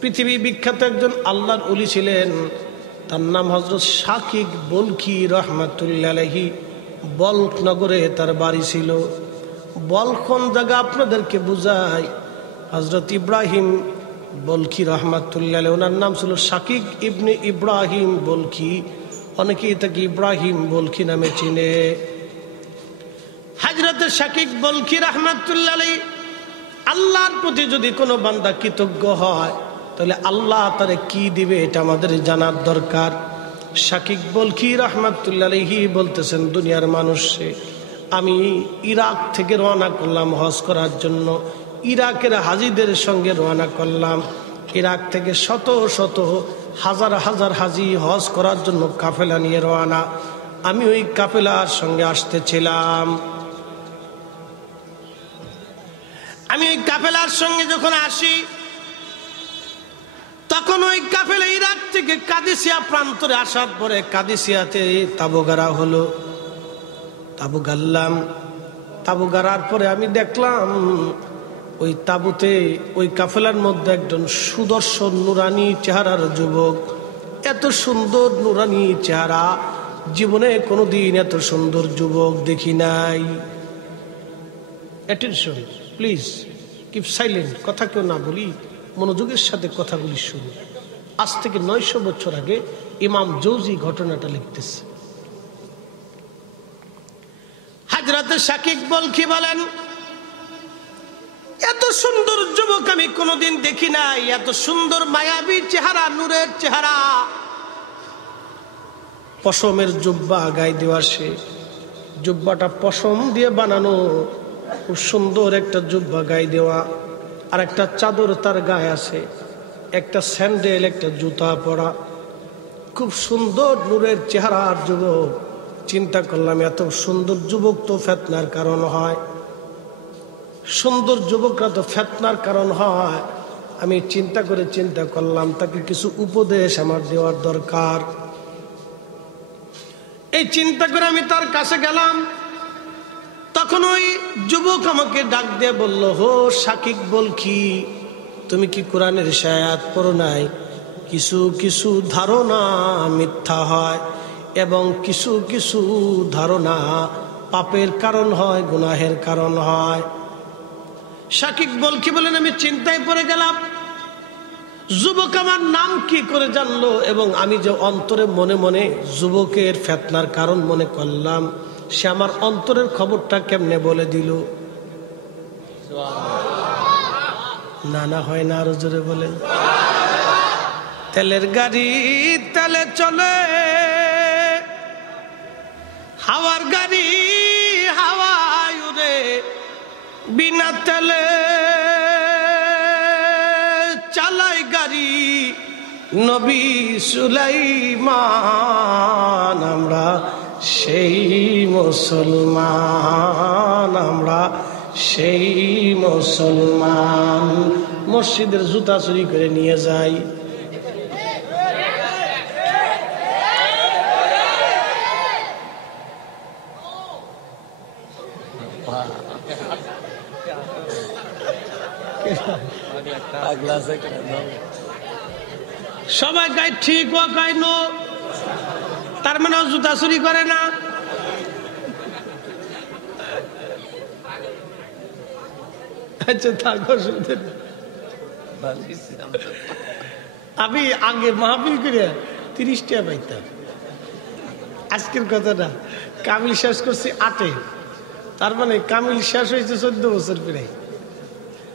পৃথিবী বিখ্যাত একজন আল্লাহর ওলি ছিলেন, তার নাম হযরত শাকিক বলখি রহমাতুল্লাহ আলাইহি। বলখ নগরে তার বাড়ি ছিল। বলখ কোন জায়গা আপনাদেরকে বুঝাই। হযরত ইব্রাহিম বলখি রহমাতুল্লাহ আলাইহি, ওনার নাম ছিল শাকিক ইবনে ইব্রাহিম বলখি, অনেকেই তাকে ইব্রাহিম বলখি নামে চিনে। হযরত শাকিক বলখি রহমাতুল্লাহ আলাইহি আল্লাহর প্রতি যদি কোনো বান্দা কৃতজ্ঞ হয় তাহলে আল্লাহ তারে কি দিবে এটা আমাদের জানার দরকার। শাকিক বলখি রহমাতুল্লাহ আলাইহি বলতেছেন, দুনিয়ার মানুষে আমি ইরাক থেকে রওনা করলাম হজ করার জন্য। ইরাকের হাজিদের সঙ্গে রওনা করলাম। ইরাক থেকে শত শত হাজার হাজার হাজি হজ করার জন্য কাফেলা নিয়ে রওনা। আমি ওই কাফেলার সঙ্গে আসতেছিলাম। আমি ওই কাফেলার সঙ্গে যখন আসি তখন ওই কাফেলা ইরাক থেকে কাদিসিয়া প্রান্তরে আসার পরে কাদিসিয়াতে তাবু গাড়া হলো। তাবু গাড়লাম। তাবু গাড়ার পরে আমি দেখলাম ওই তাবুতে ওই কাফেলার মধ্যে একজন সুদর্শন নুরানি চেহারার যুবক। এত সুন্দর নুরানি চেহারা, জীবনে কোনোদিন এত সুন্দর যুবক দেখি নাই। অ্যাটেনশন প্লিজ, কিপ সাইলেন্ট, কথা কেউ না বলি, মনোযোগের সাথে কথাগুলি শুনুন। আজ থেকে 900 বছর আগে ইমাম জৌজি ঘটনাটা লিখতেছে। হযরত শাকিক বলখি বলেন, এত সুন্দর যুবক আমি কোনোদিন দেখি নাই। এত সুন্দর মায়াবী চেহারা, নূরের চেহারা, পশমের জুব্বা গায়ে দেওয়া। সে জুব্বাটা পশম দিয়ে বানানো, খুব সুন্দর একটা জুব্বা গায়ে দেওয়া, আর একটা চাদর তার গায়ে আছে, একটা স্যান্ডেল, একটা জুতা পরা, খুব সুন্দর নূরের চেহারার যুবক। চিন্তা করলাম এত সুন্দর যুবক তো ফিতনার কারণ হয়, সুন্দর যুবকরা তো ফিতনার কারণ হয়। আমি চিন্তা করলাম তাকে কিছু উপদেশ আমার দেওয়ার দরকার। এই চিন্তা করে আমি তার কাছে গেলাম। তখন ওই যুবক আমাকে ডাক দিয়ে বলল, হো শাকিক বলখি, তুমি কি কোরআনের আয়াত পড়ো নাই? কিছু কিছু ধারণা মিথ্যা হয় এবং কিছু কিছু ধারণা পাপের কারণ হয়, গুনাহের কারণ হয়। শাকিক বলখি বলেন, আমি চিন্তায় পড়ে গেলাম, যুবক আমার নাম কি করে জানলো এবং আমি যে অন্তরে মনে মনে যুবকের ফিতনার কারণ মনে করলাম, সে আমার অন্তরের খবরটা কেমনে বলে দিল? না না হয় না, আরো জোরে বলেন। তেলের গাড়ি তেলে চলে, হাওয়ার গাড়ি হাওয়ায় উড়ে, বিনা তেলে চালায় গাড়ি নবী সুলাইমান। আমরা সেই মুসলমান, আমরা সেই মুসলমান। মসজিদের জুতা চুরি করে নিয়ে যাই। সবাই গায়ে ঠিক ও গায়ে নো, তার মানে জুতা চুরি করে না। আচ্ছা থাকো, আমি আগে মাহফিল করে 30 টাকা পাইতাম। আজকের কথা না, কামিল শেষ করছি 8-এ, তার মানে কামিল শেষ হয়েছে 14 বছর পরে।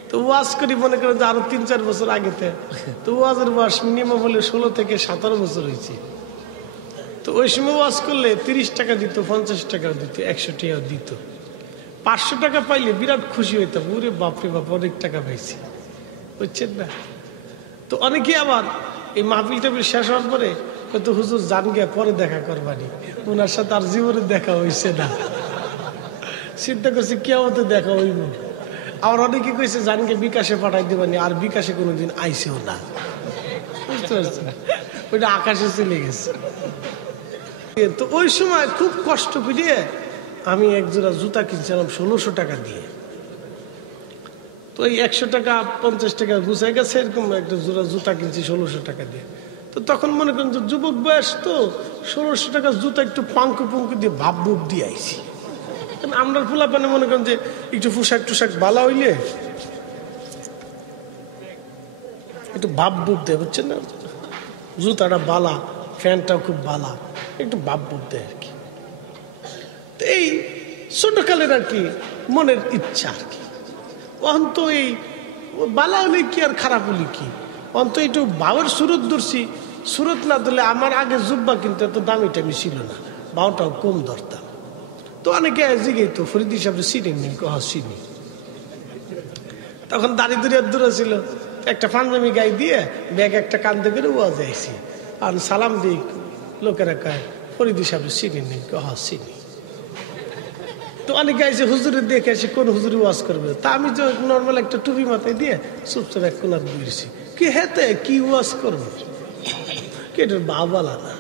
তো ওয়াজ করি মনে করেন যে আরো 3-4 বছর আগেতে। তো ওয়াজের বয়স মিনিমাম হলে 16 থেকে 17 বছর হয়েছে। তো ওই সময় ওয়াজ করলে 30 টাকা দিত, 50 টাকা দিত, 100 টাকা দিত। 500 টাকা পাইলে বিরাট খুশি হইতাম, ওরে বাপরে বাপ অনেক টাকা পাইছি, বুঝছেন না? তো অনেকে আবার এই মাহফিল টাফিল শেষ হওয়ার পরে কত হুজুর জান গিয়া পরে দেখা করবানি, ওনার সাথে আর জীবনে দেখা হয়েছে না। চিন্তা করছি কিয়ামতে দেখা হইব। আবার অনেকে কইছে জানকে বিকাশে পাঠাই দেবানি, আর বিকাশে কোনোদিন আইসেও না, বুঝতে পারছেন? ওইটা আকাশে চলে গেছে। তো ওই সময় খুব কষ্ট করে আমি একজোড়া জুতা কিনছিলাম 1600 টাকা দিয়ে। তো এই 100 টাকা 50 টাকা গুছাই গেছে, এরকম একটা জোড়া জুতা কিনছি 1600 টাকা দিয়ে। তো তখন মনে করেন যে যুবক বয়স তো 1600 টাকা জুতা একটু পাঙ্কু পুঙ্কু দিয়ে ভাব বুপ দিয়ে আইছি। আমরা ফুলা পানে মনে করেন যে একটু পোশাক টুশাক বালা হইলে একটু ভাব বুপ দেয়, বুঝছেন না? জুতাটা বালা, ফ্যানটাও খুব বালা, একটু ভাব বুপ দেয় আর কি। এই ছোটকালের আর কি মনের ইচ্ছা আর কি। অন্ত এই বালা হলে কি আর খারাপ হলে কি, অন্ত একটু বাউের সুরত ধরছি। সুরত না ধরলে আমার আগে জুব্বা কিন্তু এত দামি টামি ছিল না, বাউটাও কম ধরতাম। তো অনেকে জিগে তো ফরিদি সাহেব চিনি নি, চিনি। তখন দাড়ি দুরিয়ার দূরে ছিল, একটা পাঞ্জাবি গায়ে দিয়ে ব্যাগ একটা কান্দে করে ওয়াজ আইছি। আর সালাম দিই, লোকেরা কয় ফরিদি সাহেব চিনি নি, চিনি। তো অনেকে আইসে হুজুরে দেখে আসি কোন হুজুরে ওয়াজ করবে। তা আমি তো নর্মাল একটা টুপি মাথায় দিয়ে চুপচাপ এক কোনার বুঝেছি কি হেতে কি ওয়াজ করবো, কি এটার বাবালা না,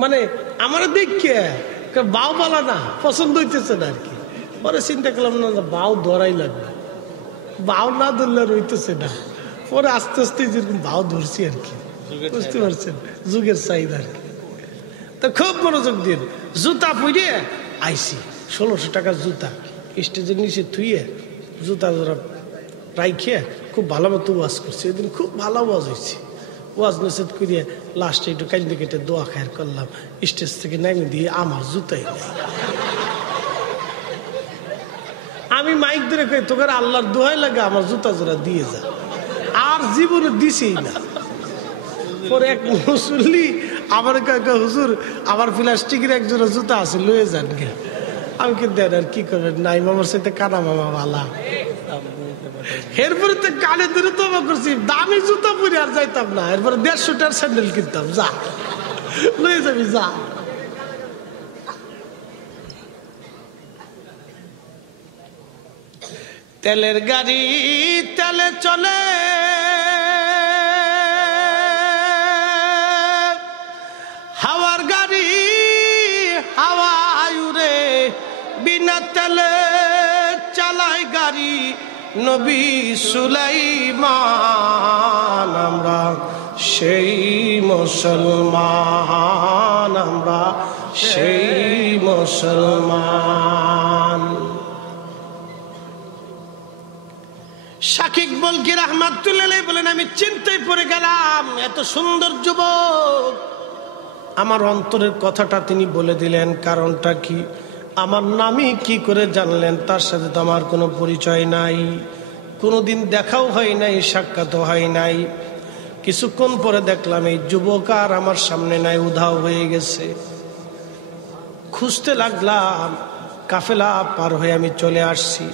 মানে আমার দেখে বাউবালা না, পছন্দ হইতেছে না আর কি। পরে চিন্তা করলাম না, বাউ ধরাই লাগবে, বাউ না ধরলে আর হইতেছে না। পরে আস্তে আস্তে যেরকম বাউ ধরছি আর কি, বুঝতে পারছেন, যুগের চাহিদা আর কি। তো খুব মনোযোগ দিন, জুতা পরে আইসি 1600 টাকার জুতা স্টেজের নিচে থুইয়ে জুতা ধরা রাইখে খুব ভালো মতো ওয়াজ করছি। ওই দিন খুব ভালো ওয়াজ হয়েছে। ওয়াজ নসিহত করিয়ে লাস্টে একটু কান্দে কেটে দোয়া খায়ের করলাম, স্টেজ থেকে নামিয়ে দিয়ে আমার জুতাই নেই। আমি মাইক ধরে কই তোকে আল্লাহর দোহাই লাগে আমার জুতা জোড়া দিয়ে যা, আর জীবনে দিছেই না। পরে এক মুসল্লি আমার কাকা হুজুর আমার প্লাস্টিকের এক জোড়া জুতা আছে, লয়ে যান গে। আমি কি দেন আর কি করবেন, নাই মামার সাথে কানা মামা ভালা। এরপরে তো কানে ধরে তোমা করছি, দামি জুতা পরে আর যাইতাম না। এরপরে 150 টাকার স্যান্ডেল কিনতাম, যা লয়ে যাবি যা। তেলের গাড়ি তেলে চলে, হাওয়ার গাড়ি হাওয়ায় উড়ে, বিনা তেলে চালায় গাড়ি নবী সুলাইমান। আমরা সেই মুসলমান, আমরা সেই মুসলমান। শাকিব বলকি রাহমাতুল্লাহ বলেন, আমি চিন্তায় পড়ে গেলাম, এত সুন্দর যুবক। আমার অন্তরের কথাটা তিনি বলে দিলেন, কারণটা কি? আমার নামই কি করে জানলেন? তার সাথে তো আমার কোনো পরিচয় নাই, কোনোদিন দেখাও হয় নাই, সাক্ষাৎও হয় নাই। কিছুক্ষণ পরে দেখলাম এই যুবক আর আমার সামনে নাই, উধাও হয়ে গেছে। খুঁজতে লাগলাম, কাফেলা পার হয়ে আমি চলে আসছি।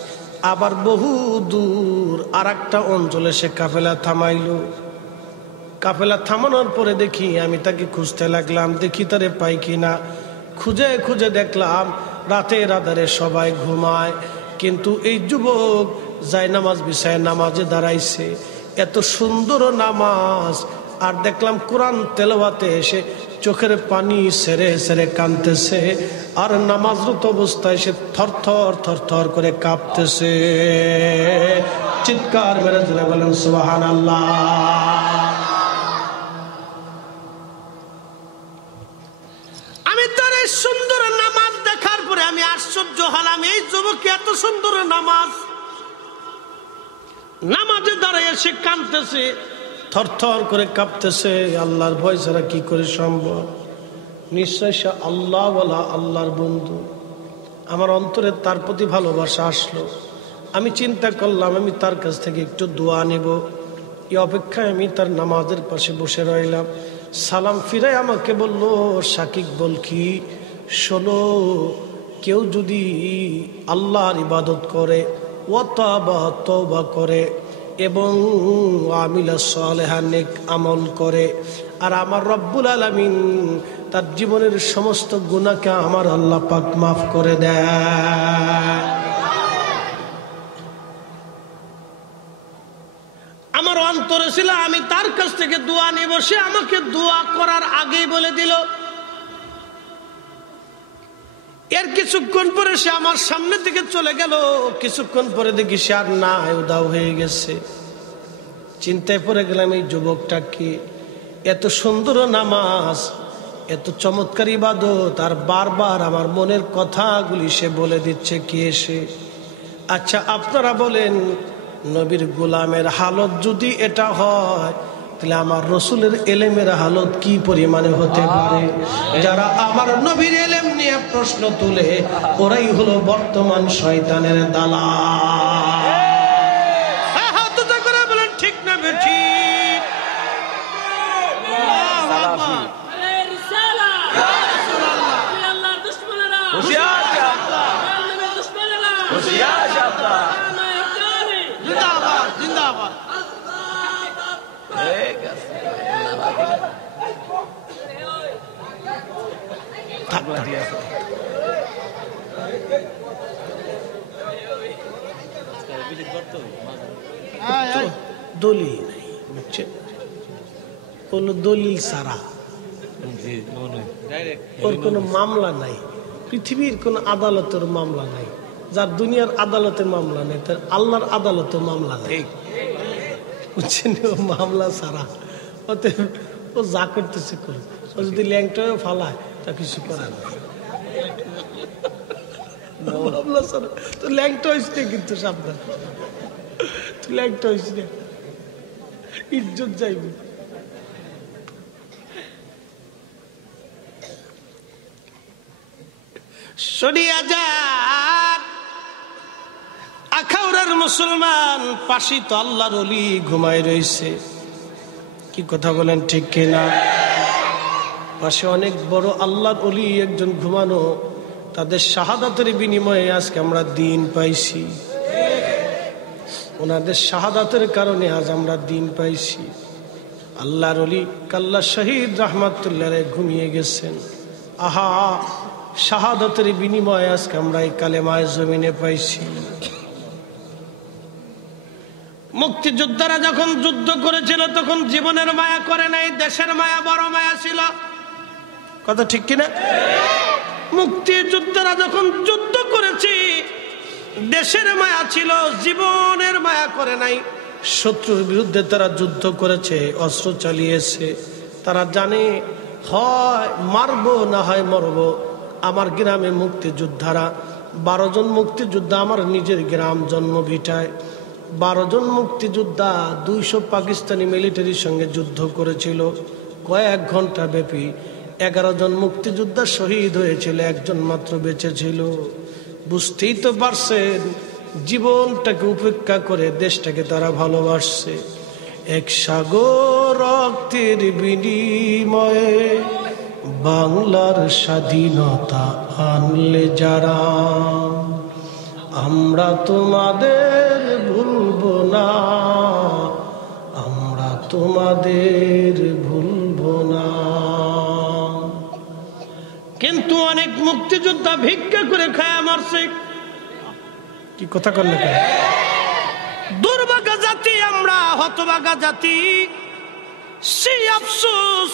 আবার বহু দূর আর একটা অঞ্চলে সে কাফেলা থামাইল। কাফেলা থামানোর পরে দেখি আমি তাকে খুঁজতে লাগলাম, দেখি তারে পাই কিনা। খুঁজে খুঁজে দেখলাম রাতের আধারে সবাই ঘুমায়, কিন্তু এই যুবক যায় নামাজ বিছায় নামাজে দাঁড়াইছে। এত সুন্দর নামাজ, আর দেখলাম কোরআন তেলাওয়াতে এসে চোখের পানি সেরে সেরে কাঁদতেছে, আর নামাজরত অবস্থায় সে থরথর থরথর করে কাঁপতেছে। চিৎকার মেরে ধরে বলেন সুবহানাল্লাহ। আমি তার এই সুন্দর নামাজ দেখার পরে আমি আশ্চর্য হলাম, এই যুবক এত সুন্দর নামাজ, নামাজে দাঁড়িয়ে সে কাঁদতেছে, থরথর করে কাঁপতেছে। আল্লাহর ভয় ছাড়া কি করে সম্ভব? নিশ্চয় সে আল্লাহ ওয়ালা, আল্লাহর বন্ধু। আমার অন্তরে তার প্রতি ভালোবাসা আসলো। আমি চিন্তা করলাম আমি তার কাছ থেকে একটু দোয়া নেব। এই অপেক্ষায় আমি তার নামাজের পাশে বসে রইলাম। সালাম ফিরে আমাকে বলল, শাকিব বলকি শোনো, কেউ যদি আল্লাহর ইবাদত করে, ওয়াতাবা তওবা করে এবং আমিলা সালেহা নেক আমল করে, আর আমার রব্বুল আলামিন তার জীবনের সমস্ত গুনাহকে আমার আল্লাহ পাক মাফ করে দেয়। আমার অন্তরে ছিল আমি তার কাছ থেকে দোয়া নিব। সে আমাকে দোয়া করার আগেই বলে দিল, এর কি কিছুক্ষণ পরে সে আমার সামনে থেকে চলে গেল। কিছুক্ষণ পরে দেখি সে আর নাই, উধাও হয়ে গেছে। চিন্তায় পড়ে গেলাম, এই যুবকটা কি? এত সুন্দর নামাজ, এত চমৎকার ইবাদত, আর বারবার আমার মনের কথাগুলি সে বলে দিচ্ছে কি এসে। আচ্ছা আপনারা বলেন, নবীর গোলামের হালত যদি এটা হয়, তাহলে আমার রসুলের এলেমের হালত কি পরিমাণে হতে পারে? যারা আমার নবীর এলেম নিয়ে প্রশ্ন তুলে, ওরাই হলো বর্তমান শয়তানের দালাল। হাত করে বলেন ঠিক না বেঠিক? জিন্দাবাদ। দলিল নাই, বুঝছেন? কোন দলিল ছাড়া ওর কোনো মামলা নাই, পৃথিবীর কোন আদালতের মামলা নাই। যার দুনিয়ার আদালতের মামলা নেই, তার আল্লাহর আদালতের মামলা নেই, বুঝছেন? ও মামলা ছাড়া ও যা করতেছে করুন। ও যদি ল্যাংটাও ফালায় তা কিছু করার নেই, মামলা ছাড়া। তো ল্যাংটা হয়েছে কিন্তু সাবধান, তুই ল্যাংটা হয়েছি না, ইজ্জত যাইবি। শরিয়াজাত আখাউড়ার মুসলমান, পাশে তো আল্লাহর ওলি ঘুমায় রয়েছে। কি কথা বলেন ঠিক কিনা? পাশে অনেক বড় আল্লাহর ওলি একজন ঘুমানো, তাদের শাহাদাতের বিনিময়ে আজকে আমরা দিন পাইছি। ওনাদের শাহাদাতের কারণে আজ আমরা দিন পাইছি। আল্লাহর ওলি কাল্লা শহীদ রহমাতুল্লাহ ঘুমিয়ে গেছেন। আহা, শাহাদাতের বিনিময়ে আজকে আমরা এই কালেমায় জমিনে পাইছি। মুক্তিযোদ্ধারা যখন যুদ্ধ করেছিল তখন জীবনের মায়া করে নাই, দেশের মায়া বড় মায়া ছিল। কথা ঠিক কিনা? মুক্তিযোদ্ধারা যখন যুদ্ধ করেছে দেশের মায়া ছিল, জীবনের মায়া করে নাই। শত্রুর বিরুদ্ধে তারা যুদ্ধ করেছে, অস্ত্র চালিয়েছে। তারা জানে হয় মারবো না হয় মরবো। আমার গ্রামে মুক্তিযোদ্ধারা 12 জন মুক্তিযোদ্ধা আমার নিজের গ্রাম জন্মভিটায় 12 জন মুক্তিযোদ্ধা 200 পাকিস্তানি মিলিটারির সঙ্গে যুদ্ধ করেছিল কয়েক ঘন্টা ব্যাপী। 11 জন মুক্তিযোদ্ধা শহীদ হয়েছিল, একজন মাত্র বেঁচে ছিল। বুঝতেই তো পারছেন, জীবনটাকে উপেক্ষা করে দেশটাকে তারা ভালোবাসছে। এক সাগর রক্তের বিনিময়ে বাংলার স্বাধীনতা আনলে যারা, আমরা তোমাদের ভুলবো না, আমরা তোমাদের ভুলবো না। কিন্তু অনেক মুক্তিযোদ্ধা ভিক্ষা করে খায়া মারছে। কি কথা করলে? দুর্ভাগা জাতি আমরা, হতভাগা জাতি। সেই আফসোস,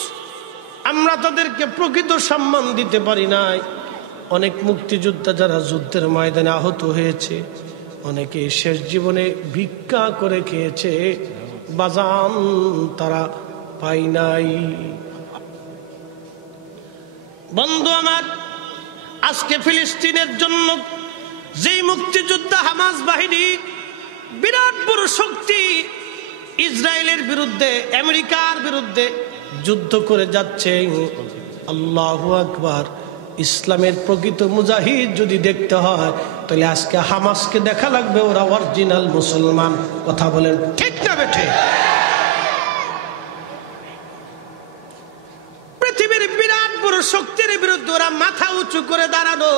আমরা তাদেরকে প্রকৃত সম্মান দিতে পারি নাই। অনেক মুক্তিযোদ্ধা যারা যুদ্ধের ময়দানে আহত হয়েছে, অনেকে শেষ জীবনে ভিক্ষা করে খেয়েছে, বাজান তারা পাই নাই। বন্ধু আমার, আজকে ফিলিস্তিনের জন্য যেই মুক্তিযোদ্ধা হামাস বাহিনী বিরাট বড় শক্তি ইসরায়েলের বিরুদ্ধে, আমেরিকার বিরুদ্ধে যুদ্ধ করে যাচ্ছে, আল্লাহু আকবার। ইসলামের প্রকৃত মুজাহিদ যদি দেখতে হয় তাহলে আজকে হামাসকে দেখা লাগবে, ওরা অরিজিনাল মুসলমান। কথা বলেন ঠিক না বেঠে? পৃথিবীর বিরাট বড় শক্তির বিরুদ্ধে ওরা মাথা উঁচু করে দাঁড়ানো।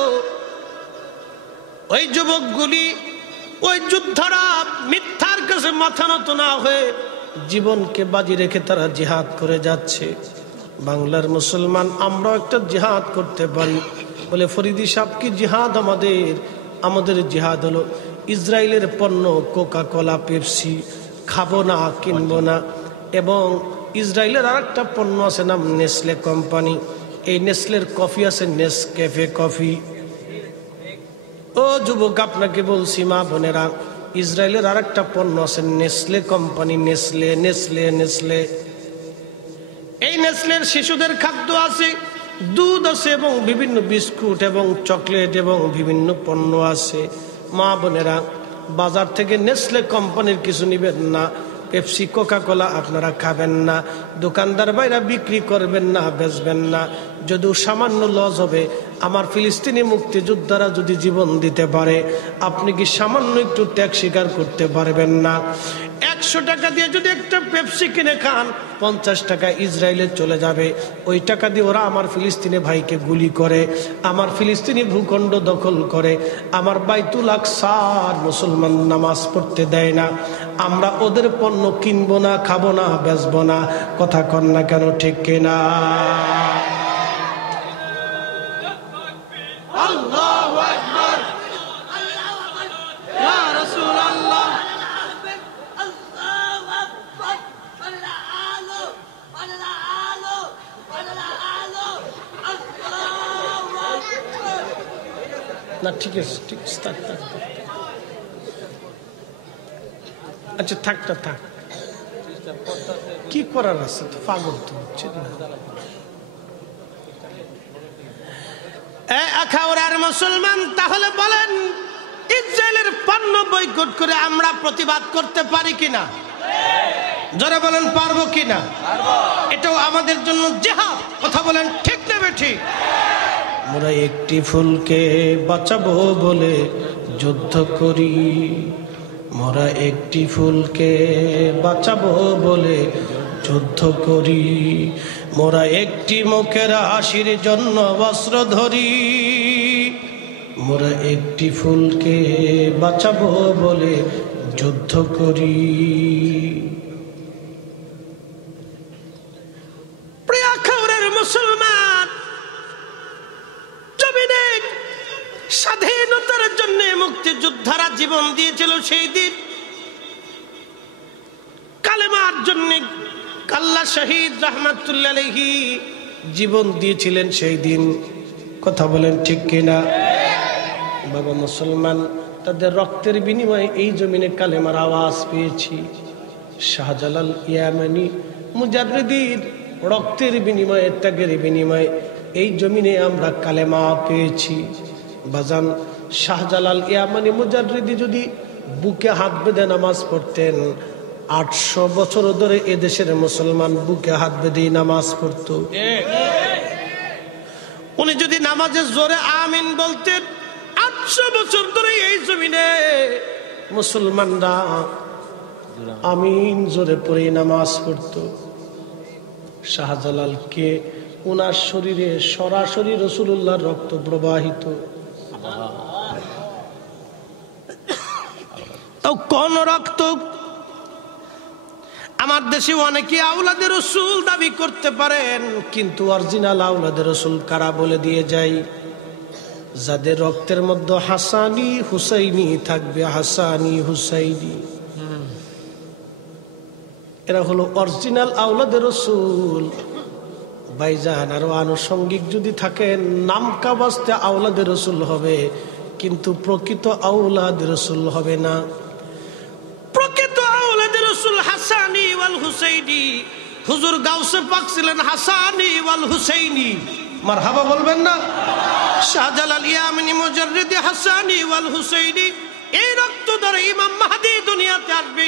ওই যুবকগুলি, ওই যোদ্ধারা মিথ্যার কাছে মাথা নত না হয়ে জীবনকে বাজি রেখে তারা জিহাদ করে যাচ্ছে। বাংলার মুসলমান আমরাও একটা জিহাদ করতে পারি। বলে ফরিদি সাহেব কি জিহাদ? আমাদের জিহাদ হলো ইসরায়েলের পণ্য কোকা কোলা পেপসি খাবো না, কিনবো না। এবং ইসরায়েলের আর একটা পণ্য আছে নাম নেসলে কোম্পানি, এই নেসলের কফি আছে নেসক্যাফে কফি। ও যুবক, আপনাকে বলছি, মা বোনেরা, ইসরায়েলের আর একটা পণ্য আছে, Nestle company. Nestle Nestle Nestle এই নেসলের শিশুদের খাদ্য আছে, দুধ আছে এবং বিভিন্ন বিস্কুট এবং চকলেট এবং বিভিন্ন পণ্য আছে। মা বোনেরা, বাজার থেকে নেসলে কোম্পানির কিছু নিবেন না। পেপসি, কোকা কোলা আপনারা খাবেন না। দোকানদার ভাইরা বিক্রি করবেন না, বেচবেন না। যদিও সামান্য লস হবে। আমার ফিলিস্তিনি মুক্তিযোদ্ধারা যদি জীবন দিতে পারে, আপনি কি সামান্য একটু ত্যাগ স্বীকার করতে পারবেন না? 100 টাকা দিয়ে যদি একটা পেপসি কিনে খান, 50 টাকা ইসরায়েলে চলে যাবে। ওই টাকা দিয়ে ওরা আমার ফিলিস্তিনি ভাইকে গুলি করে, আমার ফিলিস্তিনি ভূখণ্ড দখল করে, আমার বাইতুল আকসার মুসলমান নামাজ পড়তে দেয় না। আমরা ওদের পণ্য কিনবো না, খাবো না, বেচবো না। কথা কন না কেন, ঠিক কিনা? আল্লাহু আকবার, ইয়া রাসূলুল্লাহ। না, ঠিক আছে, ঠিক আছে, থাক থাক। আচ্ছা, থাকটা থাক, কি করার আছে? তো পাগল তো হচ্ছে না। আখাউড়ার মুসলমান, তাহলে বলেন, ইসরায়েলের পণ্য বয়কট করে আমরা প্রতিবাদ করতে পারি কিনা? যারা বলেন পারবো কিনা? এটাও আমাদের জন্য জিহাদ। কথা বলেন, ঠিক না ঠিক? মোরা একটি ফুলকে বাঁচাবো বলে যুদ্ধ করি, মোরা একটি ফুলকে বাঁচাবো বলে যুদ্ধ করি, মোরা একটি মুখের হাসির জন্য বস্ত্র ধরি, মোরা একটি ফুলকে বাঁচাবো বলে যুদ্ধ করি। প্রিয় আখাউড়ার মুসলমান, জমিনে স্বাধীনতার জন্য মুক্তিযোদ্ধারা জীবন দিয়েছিল। সেই দিন কালেমার জন্য কাল্লা শহীদ রহমাতুল্লাহ আলাইহি জীবন দিয়েছিলেন সেই দিন। কথা বলেন, ঠিক কিনা? বাবা মুসলমান, তাদের রক্তের বিনিময়ে এই জমিনে কালেমার আওয়াজ পেয়েছি। শাহজালাল ইয়ামানি মুজাদ্দিদির রক্তের বিনিময়ে, ত্যাগের বিনিময়ে এই জমিনে আমরা কালেমা পেয়েছি। বাজান, শাহজালাল ইয়ামানি মুজাদ্দিদি যদি বুকে হাত বেঁধে নামাজ পড়তেন, 800 বছর ধরে এদেশের মুসলমান বুকে হাত বেঁধে নামাজ পড়ত। উনি যদি নামাজে জোরে আমিন বলতেন, 800 বছর ধরে এই জমিনে মুসলমানরা আমিন জোরে পড়ে নামাজ পড়ত। শাহজালালকে উনার শরীরে সরাসরি রাসূলুল্লাহর রক্ত প্রবাহিত। তো কোন রক্ত? আমার দেশে অনেকে আওলাদে রাসূল দাবি করতে পারেন, কিন্তু অরিজিনাল আওলাদে রাসূল কারা বলে দিয়ে যাই। যাদের রক্তের মধ্যে হাসানি হুসাইনি থাকবে, হাসানি হুসাইনি, এরা হলো অরিজিনাল আওলাদে রাসূল। ভাইজান, আরো আনুষঙ্গিক যদি থাকেন, নামকা বাস্তে আওলাদে রাসূল হবে, কিন্তু প্রকৃত আওলাদে রাসূল হবে না। প্রকৃত আওলাদে রাসূল হাসানি ওয়াল হুসাইনি। হুজুর গাউসে পাক ছিলেন হাসানি ওয়াল হুসাইনি। মারহাবা বলবেন না? শাহজালাল ইয়ামানি মুজাদ্দিদি হাসানি ওয়াল হুসাইনি। এই রক্ত ধরে ইমাম মাহদী দুনিয়াতে আসবে,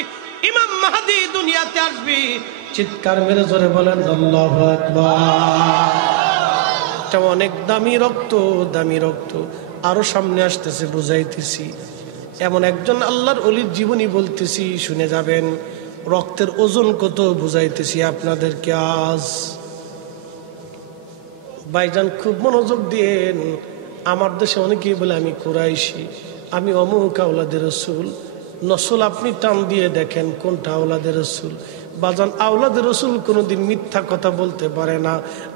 ইমাম মাহদী দুনিয়াতে আসবে। চিৎকার মেরে জোরে বলেন আল্লাহু আকবার। এটা অনেক দামি রক্ত, দামি রক্ত। আরো সামনে আসতেছে, বুঝাইতেছি। এমন একজন আল্লাহর ওলির জীবনী বলতেছি, শুনে যাবেন। রক্তের ওজন কত বুঝাইতেছি আপনাদেরকে আজ। ভাইজান, খুব মনোযোগ দিয়েন। আমার দেশে অনেকেই বলে আমি কুরাইশি, আমি অমুক আওলাদে রাসূল। নসল আপনি টান দিয়ে দেখেন কোনটা আওলাদে রাসূল। বাজান, আওলাদে রাসূল কোনোদিন মিথ্যা কথা বলতে পারে না।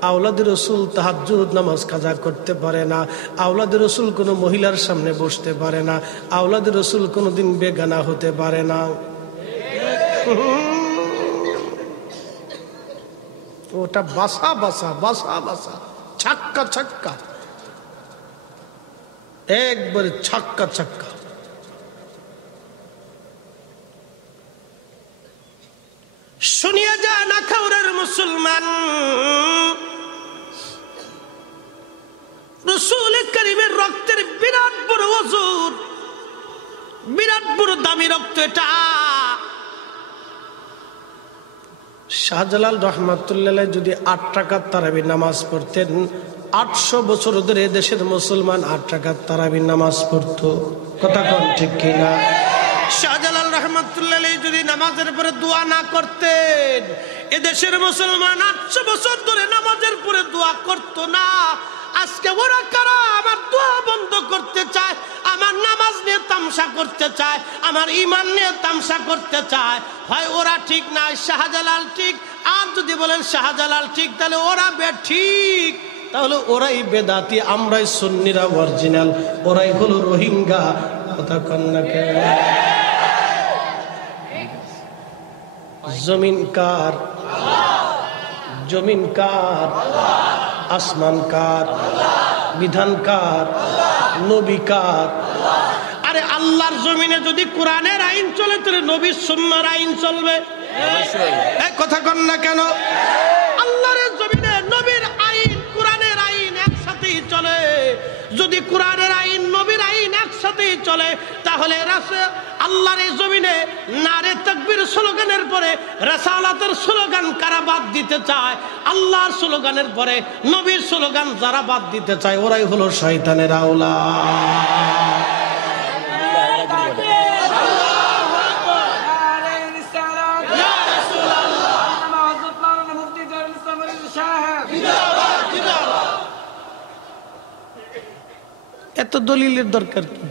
আওলাদে রাসূল তাহাজ্জুদ নামাজ কাজা করতে পারে না। আওলাদে রাসূল কোনো মহিলার সামনে বসতে পারে না। আওলাদে রাসূল কোনোদিন বেগানা হতে পারে না। ওটা বাসা বাসা বাসা বাসা, ছাক্কা ছাক্কা। একবারে ছাক্কা ছাক্কা। শুনিয়া যা না খাওয়ার মুসলমান, রাসূল কারীমের রক্তের বিরাট বড় ওজন, বিরাট বড় দামি রক্ত এটা। শাহজালাল রহমাতুল্লাহ যদি 8 রাকাত তারাবি নামাজ পড়তেন, 800 বছর ধরে দেশের মুসলমান 8 রাকাত তারাবি নামাজ পড়তো। কথা কোন ঠিক কিনা? শাহজালাল রহমাতুল্লাহ যদি নামাজের পরে দোয়া না করতেন, এদেশের মুসলমান 800 বছর ধরে নামাজের পরে দোয়া করতো না। আজকে ওরা কারা আমার দোয়া বন্ধ করতে চায়, আমার নামাজ নিয়ে তামসা করতে চায়, আমার ঈমান নিয়ে তামসা করতে চায়। হয় ওরা ঠিক না, শাহজালাল ঠিক। আর যদি বলেন শাহজালাল ঠিক, তাহলে ওরা বেঠিক, তাহলে ওরাই বেদাতি, আমরাই সুন্নিরা অরিজিনাল, ওরাই হলো রোহিঙ্গা। কথা কন না কেন? জমিন কার? জমিন কার? আসমান কার? বিধান কার? নবী কার? আরে আল্লাহর জমিনে যদি কোরআনের আইন চলে, তাহলে নবীর সুন্নাহর আইন চলবে। কথা কন না কেন? আল্লাহর জমিনে নবীর আইন, কোরআনের আইন একসাথেই চলে। যদি কোরআনের আইন, নবীর আইন একসাথেই চলে, তাহলে আল্লাহর এই জমিনে নারে তাকবীর স্লোগানের পরে রাসালাতের স্লোগান কারা বাদ দিতে চায়? আল্লাহর স্লোগানের পরে নবীর স্লোগান যারা বাদ দিতে চায়, ওরাই হলো শয়তানের আওলাদ। এত দলিলের দরকার কি?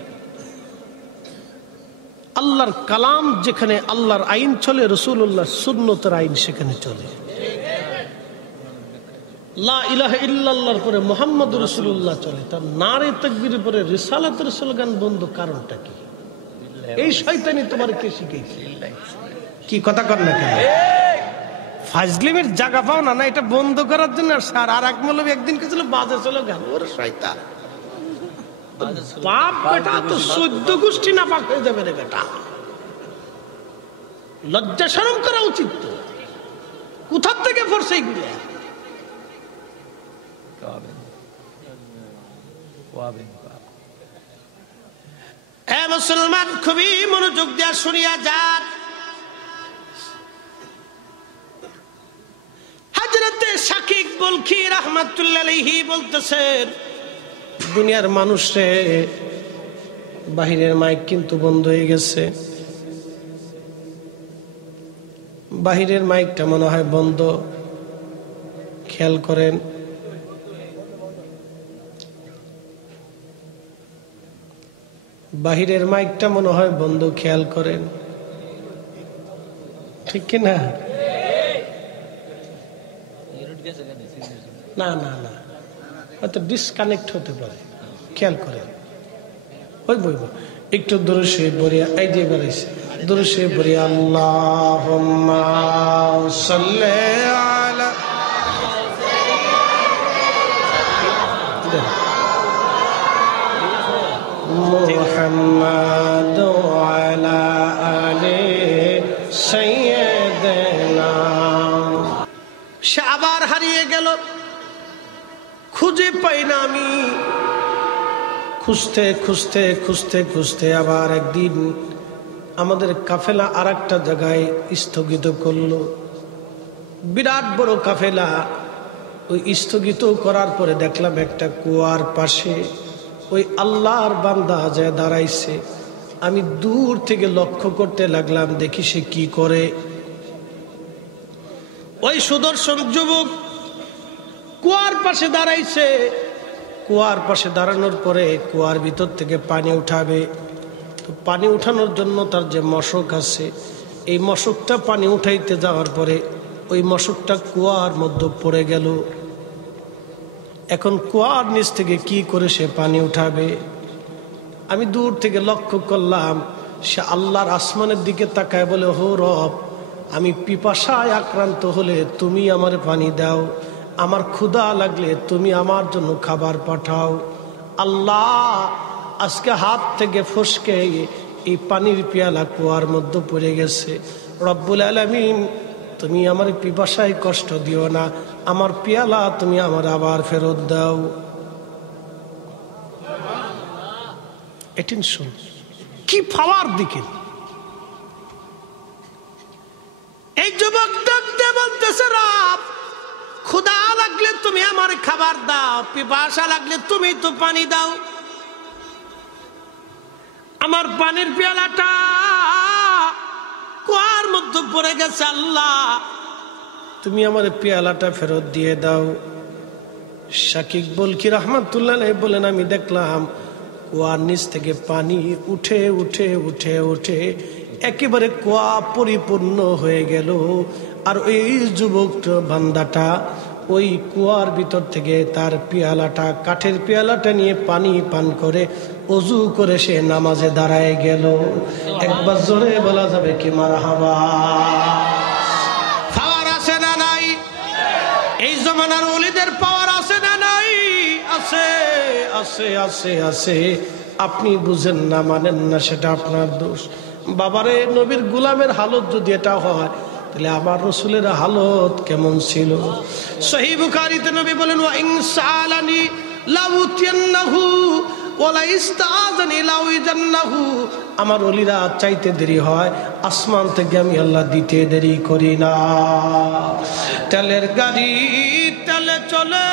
আল্লাহর কালাম যেখানে, আল্লাহর আইন চলে, রাসূলুল্লাহর সুন্নতের আইন সেখানে চলে। লা ইলাহা ইল্লাল্লাহর পরে মুহাম্মদুর রাসূলুল্লাহ চলে। তার নারে তাকবীরের পরে রিসালাতের স্লোগান বন্ধ, কারণটা কি? এই শয়তানি তোমার কে শিখাইছে? কি কথা কর না কেন? ফাজলিমের জায়গা পাও না, না এটা বন্ধ করার জন্য। আর এক মৌলবী একদিন কেছিল বাজে স্লোগান, ওর শয়তান বাপ বেটা তো 14 গোষ্ঠী না পাক হয়ে যাবে রে বেটা। লজ্জা শরম করা উচিত তো। কোথা থেকে পড়ছে এগুলো? এ মুসলমান, খুবই মনোযোগ দিয়া শুনিয়া যান। হযরতে শাকিক বলখি রাহমাতুল্লাহ আলাইহি বলতেছেন, দুনিয়ার মানুষে বাহিরের মাইক কিন্তু বন্ধ হয়ে গেছে। বাহিরের মাইকটা মনে হয় বন্ধ, খেয়াল করেন। বাহিরের মাইকটা মনে হয় বন্ধ, খেয়াল করেন। ঠিক কিনা? না না না, হয়তো ডিসকানেক্ট হতে পারে, খেয়াল করেন। ওই বইব একটু দূরে শুয়ে বলিয়া, এই যে বেড়াইছে দূরে শুয়ে বলিয়া, আল্লাহুম্মা সাল্লি আলা মুহাম্মাদ ওয়া আলা আলি সাইয়্যিদিনা। সে আবার হারিয়ে গেল, খুঁজে পাই না আমি। খুঁজতে খুঁজতে খুঁজতে খুঁজতে আবার একদিন আমাদের কাফেলা আর একটা জায়গায় স্থগিত করলো। বিরাট বড় কাফেলা। ওই স্থগিত করার পরে দেখলাম একটা কুয়ার পাশে ওই আল্লাহর বান্দা যায় দাঁড়াইছে। আমি দূর থেকে লক্ষ্য করতে লাগলাম, দেখি সে কি করে। ওই সুদর্শন যুবক কুয়ার পাশে দাঁড়াইছে। কুয়ার পাশে দাঁড়ানোর পরে কুয়ার ভিতর থেকে পানি উঠাবে। তো পানি উঠানোর জন্য তার যে মশক আছে, এই মশকটা পানি উঠাইতে যাওয়ার পরে ওই মশকটা কুয়ার মধ্যে পড়ে গেল। এখন কুয়ার নিচ থেকে কি করে সে পানি উঠাবে? আমি দূর থেকে লক্ষ্য করলাম, সে আল্লাহর আসমানের দিকে তাকায় বলে, হো রব, আমি পিপাসায় আক্রান্ত হলে তুমি আমার পানি দাও, আমার ক্ষুধা লাগলে তুমি আমার জন্য খাবার পাঠাও। আল্লাহ, আজকে হাত থেকে ফসকে এই পানির পেয়ালা কুয়ার মধ্যে পড়ে গেছে। রব্বুল আলামিন, তুমি আমার পিপাসায় কষ্ট দিও না, আমার পেয়ালা তুমি আমার আবার ফেরত দাও। অ্যাটেনশন, কি পাওয়ার দিকে এই যুবক ডাকতে বলতেছে, রব ক্ষুধা লাগলে তুমি আমার খাবার দাও, পিপাসা লাগলে তুমি তো পানি দাও। আমার পানির পেয়ালাটা কুয়ার মধ্যে পড়ে গেছে, আল্লাহ তুমি আমার পেয়ালাটা ফেরত দিয়ে দাও। শাকিক বলকি রহমাতুল্লাহ আলাইহি বলেন, আমি দেখলাম কুয়ার নিচ থেকে পানি উঠে উঠে উঠে উঠে একেবারে কুয়া পরিপূর্ণ হয়ে গেল। আর ওই যুবক বান্দাটা ওই কুয়ার ভিতর থেকে তার পেয়ালাটা, কাঠের পেয়ালাটা নিয়ে পানি পান করে ওযু করে সে নামাজে দাঁড়ায় গেল। একবার জোরে বলা যাবে কি মারহাবা? পাওয়ার আছে না নাই? এই জমানার ওলিদের পাওয়ার আছে না নাই? আছে আছে আছে আছে। আপনি বুঝেন না, মানেন না, সেটা আপনার দোষ। বাবারে, নবীর গোলামের হালত যদি এটা হয়, তাহলে আমার রাসূলের হালত কেমন ছিল? সহিহ বুখারীতে নবী বলেন, ওয়া ইনসালানি লাউতিয়ান্নাহু ওয়ালা ইস্তাআযানি লাউইজান্নাহু। আমার ওলিরা চাইতে দেরি হয়, আসমান থেকে আমি আল্লাহ দিতে দেরি করি না। তেলের গাড়ি তেলে চলে,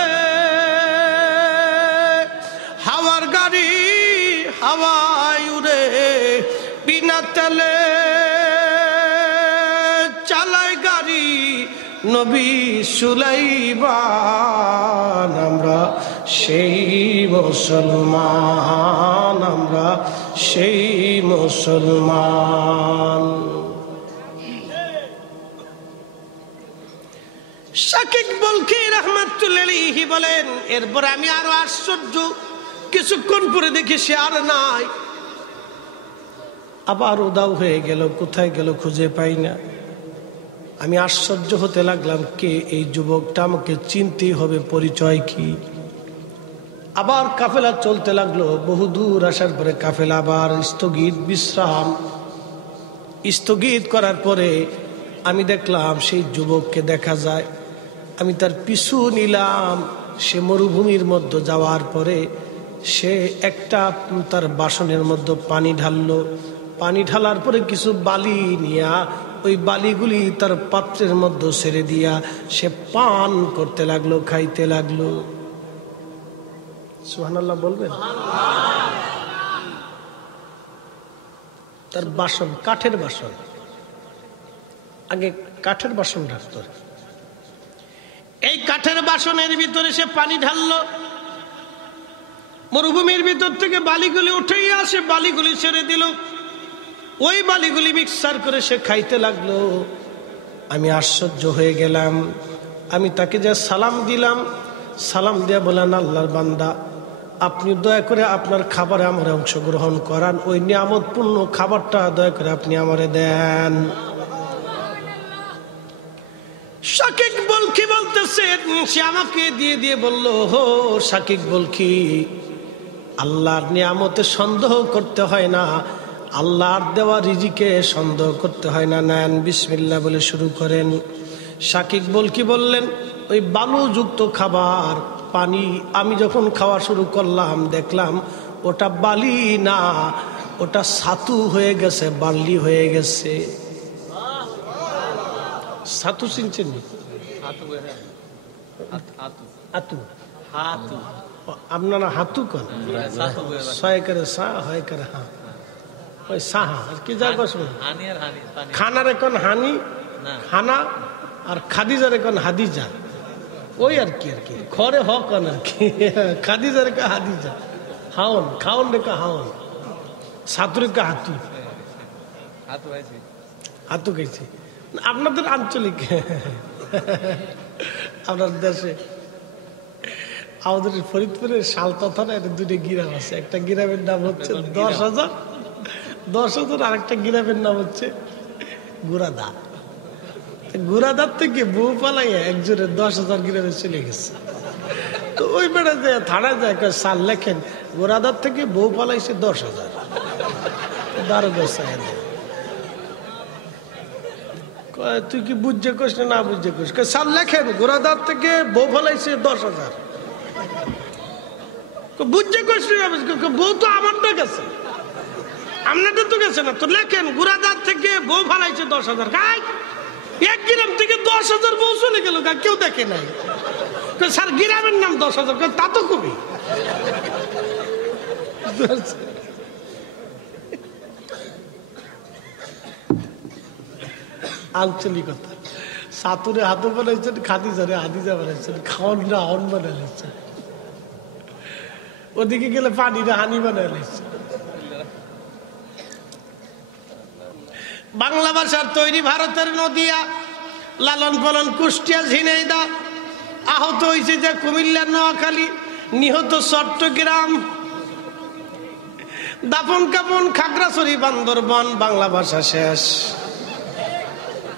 হাওয়ার গাড়ি হাওয়ায় উড়ে, বিনা তেলে চালায় গাড়ি নবী সুলাইমান। আমরা সেই মুসলমান, আমরা সেই মুসলমান। শাকিক বলকি রাহমাতুল্লাহি আলাইহি বলেন, এরপর আমি আরো আশ্চর্য, কিছুক্ষণ পরে দেখি সে আর নাই, আবার উদাও হয়ে গেল, কোথায় গেল খুঁজে পাই না। আমি আশ্চর্য হতে লাগলাম, কে এই যুবকটা? আমাকে চিনতেই হবে, পরিচয় কি? আবার কাফেলা চলতে লাগলো। বহুদূর আসার পরে কাফেলা আবার স্থগিত, বিশ্রাম স্থগিত করার পরে আমি দেখলাম সেই যুবককে দেখা যায়। আমি তার পিছু নিলাম। সে মরুভূমির মধ্যে যাওয়ার পরে সে একটা তার বাসনের মধ্যে পানি ঢাললো। পানি ঢালার পরে কিছু বালি নিয়া ওই বালিগুলি তার পাত্রের মধ্যে ছেড়ে দিয়া সে পান করতে লাগলো, খাইতে লাগলো। সুবহানাল্লাহ বলবেন? তার বাসন কাঠের বাসন, আগে কাঠের বাসন রাখতো। এই কাঠের বাসনের ভিতরে সে পানি ঢাললো। মরুভূমির ভিতর থেকে বালিগুলি উঠেই আসে, বালিগুলি ছেড়ে দিল। ওই বালিগুলি মিক্সার করে সে খাইতে লাগলো। আমি আশ্চর্য হয়ে গেলাম। আমি তাকে যে সালাম দিলাম, সালাম দিয়ে বলেন, আল্লাহর বান্দা, আপনি দয়া করে আপনার খাবারে আমার অংশগ্রহণ করান, ওই নিয়ামতপূর্ণ খাবারটা দয়া করে আপনি আমারে দেন। শাকিক বলকি বলতেছে, সে আমাকে দিয়ে দিয়ে বলল, হো শাকিক বলকি, আল্লাহর নিয়ামতে সন্দেহ করতে হয় না, আল্লাহর দেওয়া রিজিকে সন্দেহ করতে হয় না, নেন বিসমিল্লাহ বলে শুরু করেন। শাকিক বলকি বললেন, ওই বালুযুক্ত খাবার পানি আমি যখন খাওয়া শুরু করলাম, দেখলাম ওটা বালি না, ওটা ছাতু হয়ে গেছে, বার্লি হয়ে গেছে। ছাতু চিনছেন? আপনারা হাতু কন, ছয় করে সা হয় করে হা, ওই সাহা আর কি যা বসবেন। খানার এখন হানি খানা, আর খাদিজার এখন হাদিজা, ওই আর কি খরে হক আর কি। খাদিজার রেখা হাদিজা, হাওন খাওন রেখা হাওন, ছাতু রেখা হাতু, হাতু গেছে। আপনাদের আঞ্চলিক, আপনার দেশে আমাদের ফরিদপুরের শালতা থানায় দুটো গ্রাম আছে। একটা গ্রামের নাম হচ্ছে 10,000, 10,000, আর একটা গ্রামের নাম হচ্ছে গুড়াদা। গুড়াদার থেকে বউ পালাইয়া একজনের 10,000 গ্রামে চলে গেছে। তো ওই বেড়া যে থানায় যায় সাল লেখেন গোরাদার থেকে বউ পালাইছে 10,000 দারোগা সাহেব তুই কি বুঝছে কোস না বুঝছে কোস সাল লেখেন গোরাদার থেকে বউ পালাইছে 10,000 বুঝছে কোস বউ তো আমারটা গেছে আপনাদের তো গেছে না তো লেখেন গোরাদার থেকে বউ ফালাইছে 10,000 গাই 1 গ্রাম থেকে 10,000 বউ চলে গেল কেউ দেখে নাই স্যার গ্রামের নাম 10,000 তা তো কবি আঞ্চলিকতা সাতুরে হাতু বানাইছেন খাদিজারে হাদিজা বানাইছেন খাওয়ানরা আউন বানাইছেন ওদিকে গেলে পানিরা হানি বানাইছেন বাংলা ভাষার তৈরি ভারতের নদিয়া লালন পালন কুষ্টিয়া ঝিনাইদহ আহত হয়েছে যে কুমিল্লা নোয়াখালী নিহত চট্টগ্রাম দাফন কাপন খাগড়াছড়ি বান্দরবান বাংলা ভাষা শেষ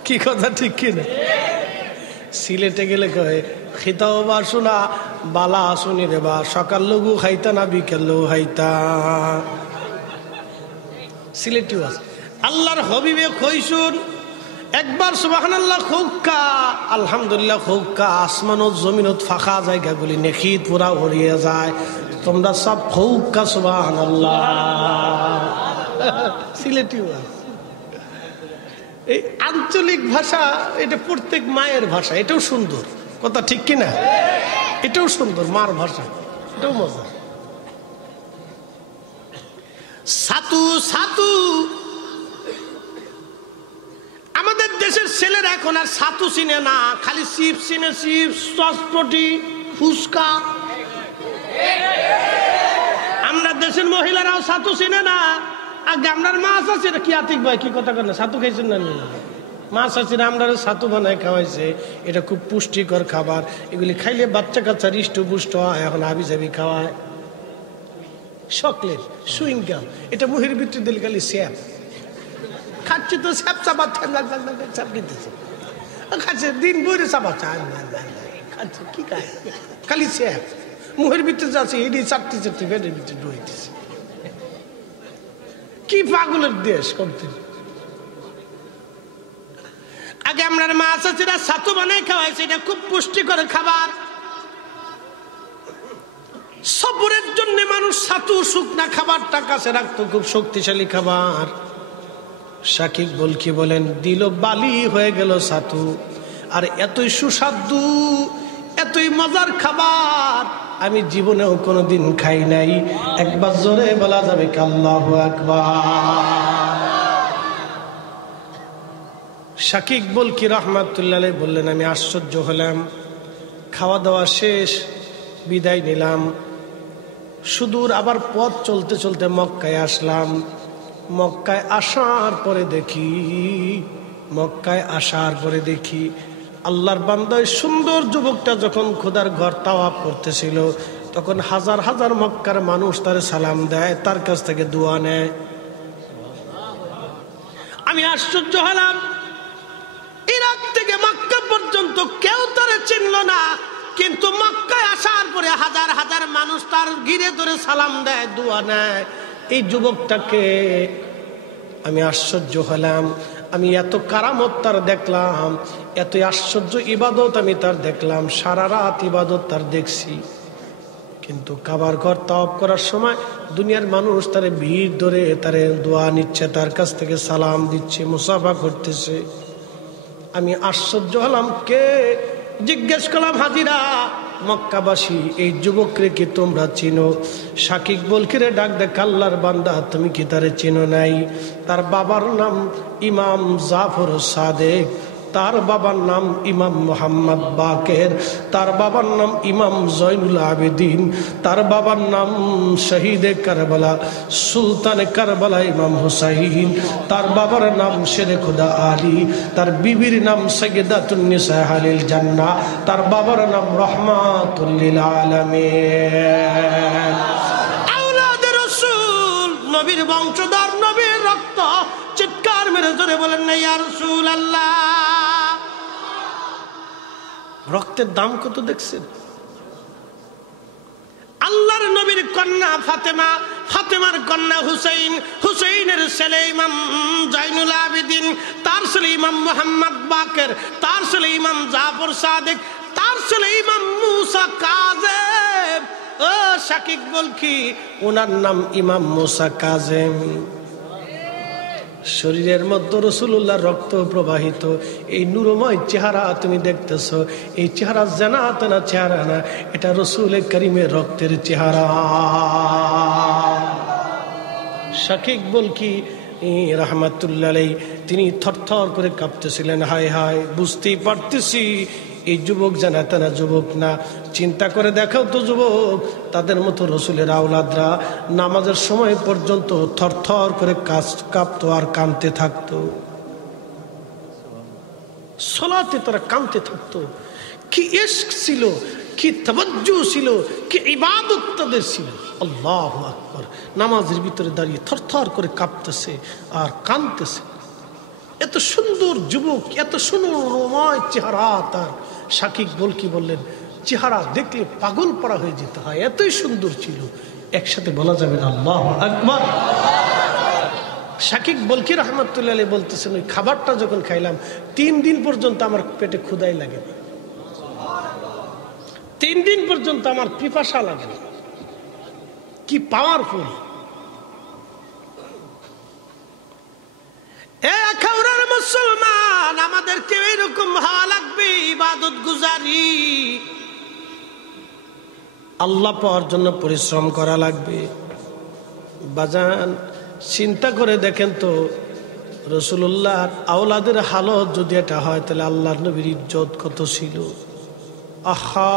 কি কথা ঠিক কিনা সিলেটে গেলে কয়ে খিতাও বা শোনা বালা শুনি রে বা সকাল লঘু খাইতা না বিকেল লঘু খাইতা সিলেটি আছে আল্লাহর হবিবে কইসুন একবার সুবহানাল্লাহ খুক্কা আলহামদুলিল্লাহ খুক্কা আসমানত জমিনত ফাঁকা জায়গাগুলি নেখিত পুরা ভরিয়ে যায় তোমরা সব খুক্কা সুবহানাল্লাহ সিলেটি এই আঞ্চলিক ভাষা এটা প্রত্যেক মায়ের ভাষা এটাও সুন্দর কথা ঠিক কিনা এটাও সুন্দর মার ভাষা এটাও মজা সাতু সাতু আমাদের দেশের ছেলেরা এখন আর সাতু চিনে না খালি চিপস চিনে চিপস চটপটি ফুচকা আমরা দেশের মহিলারাও সাতু চিনে না আগে আপনার মাছ আছে কি আতিক ভাই কি কথা করেন সাতু খাইছেন না মাছ আছে আমরা সাতু বানায় খাওয়াইছে এটা খুব পুষ্টিকর খাবার এগুলি খাইলে বাচ্চা কাচ্চা হৃষ্টপুষ্ট হয় এখন হাবি জাবি খাওয়ায় চকলেট সুইং গাম এটা মুহের ভিতরে দিলে খালি স্যাপ খাচ্ছি তো স্যাপ চাপা চাপ কিনতেছে খাচ্ছে দিন বইরে চাপা খাচ্ছে কি খায় খালি স্যাপ মুহের ভিতরে যাচ্ছে এটি চারটি চারটি পেটের ভিতরে ডুইতেছে কি পাগলের দেশ করতে আগে আপনার মাছ আছে ছাতু বানায় খাওয়াইছে এটা খুব পুষ্টিকর খাবার সবরের জন্য মানুষ ছাতু শুকনা খাবারটা কাছে রাখতো খুব শক্তিশালী খাবার শাকিব বলকি বলেন দিল বালি হয়ে গেল ছাতু আর এতই সুস্বাদু এতই মজার খাবার আমি জীবনেও কোনোদিন খাই নাই একবার জোরে বলা যাবে কি আল্লাহু আকবার শাকিব বলকি রাহমাতুল্লাহ আলাইহি বললেন আমি আশ্চর্য হলাম খাওয়া দাওয়া শেষ বিদায় নিলাম সুদূর আবার পথ চলতে চলতে মক্কায় আসলাম মক্কায় আসার পরে দেখি আল্লাহর বান্দায় সুন্দর যুবকটা যখন খোদার ঘর তাওয়াফ করতেছিল তখন হাজার হাজার মক্কার মানুষ তার সালাম দেয় তার কাছ থেকে দোয়া নেয় আমি আশ্চর্য হলাম ইরাক থেকে মক্কা পর্যন্ত কেউ তারে চিনল না কিন্তু মক্কায় আসার পরে হাজার হাজার মানুষ তার ঘিরে ধরে সালাম দেয় দোয়া নেয় এই যুবকটাকে আমি আশ্চর্য হলাম আমি এত কারামত তার দেখলাম এত আশ্চর্য ইবাদত আমি তার দেখলাম সারা রাত ইবাদত তার দেখছি কিন্তু কাবার ঘর তাওয়াফ করার সময় দুনিয়ার মানুষ তারে ভিড় ধরে তারে দোয়া নিচ্ছে তার কাছ থেকে সালাম দিচ্ছে মুসাফা করতেছে আমি আশ্চর্য হলাম কে জিজ্ঞেস করলাম হাজিরা মক্কাবাসী এই যুবকরে কি তোমরা চিনো শাকিব বলকিরে ডাক দেখ আল্লাহর বান্দা তুমি কি তারে চিনো নাই তার বাবার নাম ইমাম জাফর সাদেক তার বাবার নাম ইমাম মোহাম্মদ বাকের তার বাবার নাম ইমাম জয়নুল আবেদিন তার বাবার নাম শহীদে কারবালা সুলতানে কারবালা ইমাম হুসাইন তার বাবার নাম শেরে খুদা আলী তার বিবির নাম সৈয়দাতুন নিসা আহলিল জান্নাহ তার বাবার নাম রহমাতুল লিল আলামিন আওলাদে রাসূল নবীর বংশধর নবীর রক্ত চিৎকার মেরে জোরে বলেন না ইয়া রাসূলুল্লাহ রক্তের দাম কত দেখছেন কন্যা ফাতেমা, ফাতেমার কন্যা হুসাইন, হুসাইনের ছেলে ইমাম জাইনুল আবেদিন, তার ছেলে ইমাম মুহাম্মদ বাকের, তার ছেলে ইমাম জাফর সাদিক, তার ছেলে ইমাম মুসা কাজেম। ও শাকিক বলকি, ওনার নাম ইমাম মুসা কাজেম। শরীরের মধ্যে রাসূলুল্লাহর রক্ত প্রবাহিত, এই নূরময় চেহারা তুমি দেখতেছো, এই চেহারা জানা তেনা চেহারা না, এটা রাসূল করিমের রক্তের চেহারা। শাকিক বলকি রাহমাতুল্লাহ আলাইহি তিনি থরথর করে কাঁপতেছিলেন। হায় হায়, বুঝতেই পারতেছি এই যুবক জানা তেনা যুবক না। চিন্তা করে দেখাও তো যুবক, তাদের মতো রসুলের আওলাদরা নামাজের সময় পর্যন্ত থরথর করে কাঁপতো আর কাঁদতে থাকতো, সালাতে তারা কাঁদতে থাকতো। কি ইশক ছিল, কি তাওয়াজ্জু ছিল, কি ইবাদত তাদের ছিল। আল্লাহু আকবার। নামাজের ভিতরে দাঁড়িয়ে থরথর করে কাঁপতেছে আর কাঁদতেছে। এত সুন্দর যুবক, এত সুন্দরময় চেহারা তার। শাকিক বলকি বললেন, চেহারা দেখলে পাগল পড়া হয়ে যেতে হয়, এতই সুন্দর ছিল। একসাথে বলা যাবে না আল্লাহু আকবার। শাকিক বলকি রাহমাতুল্লাহ আলাইহি বলতেছেন, ওই খাবারটা যখন খাইলাম 3 দিন পর্যন্ত আমার পেটে ক্ষুধাই লাগে না, 3 দিন পর্যন্ত আমার পিপাসা লাগে না। কি পাওয়ারফুল! মুসলমান, আমাদেরকে এরকম হওয়া লাগবে, ইবাদত গুজারি, আল্লাহ পাওয়ার জন্য পরিশ্রম করা লাগবে। বাজান চিন্তা করে দেখেন তো, রাসূলুল্লাহর আওলাদের হালত যদি এটা হয়, তাহলে আল্লাহর নবীর ইজ্জত কত ছিল। আহা,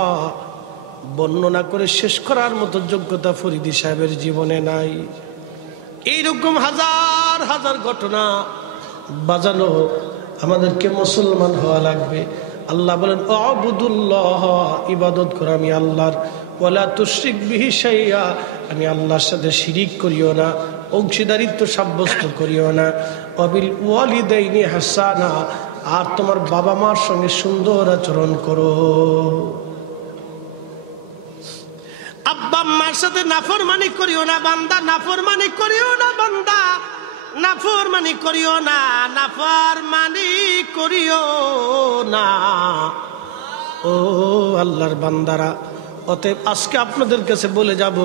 বর্ণনা করে শেষ করার মতো যোগ্যতা ফরিদী সাহেবের জীবনে নাই। এইরকম হাজার হাজার ঘটনা বাজানো, আমাদেরকে মুসলমান হওয়া লাগবে। আল্লাহ বলেন, আবুদুল্লাহ, ইবাদত করো আমি আল্লাহর, ওয়ালা তুশরিক বিহি শাইআ, আমি আল্লাহর সাথে শিরিক করিও না, অংশীদারিত্ব সাব্যস্ত করিও না। ওয়াবিল ওয়ালিদাইনি হাসানা, আর তোমার বাবা মার সঙ্গে সুন্দর আচরণ করো। আব্বা আম্মার সাথে নাফরমানি করিও না বান্দা, নাফরমানি করিও না বান্দা, নাফরমানি করিও না, নাফরমানি করিও না। ও আল্লাহর বান্দারা, অতএব আজকে আপনাদের কাছে বলে যাব,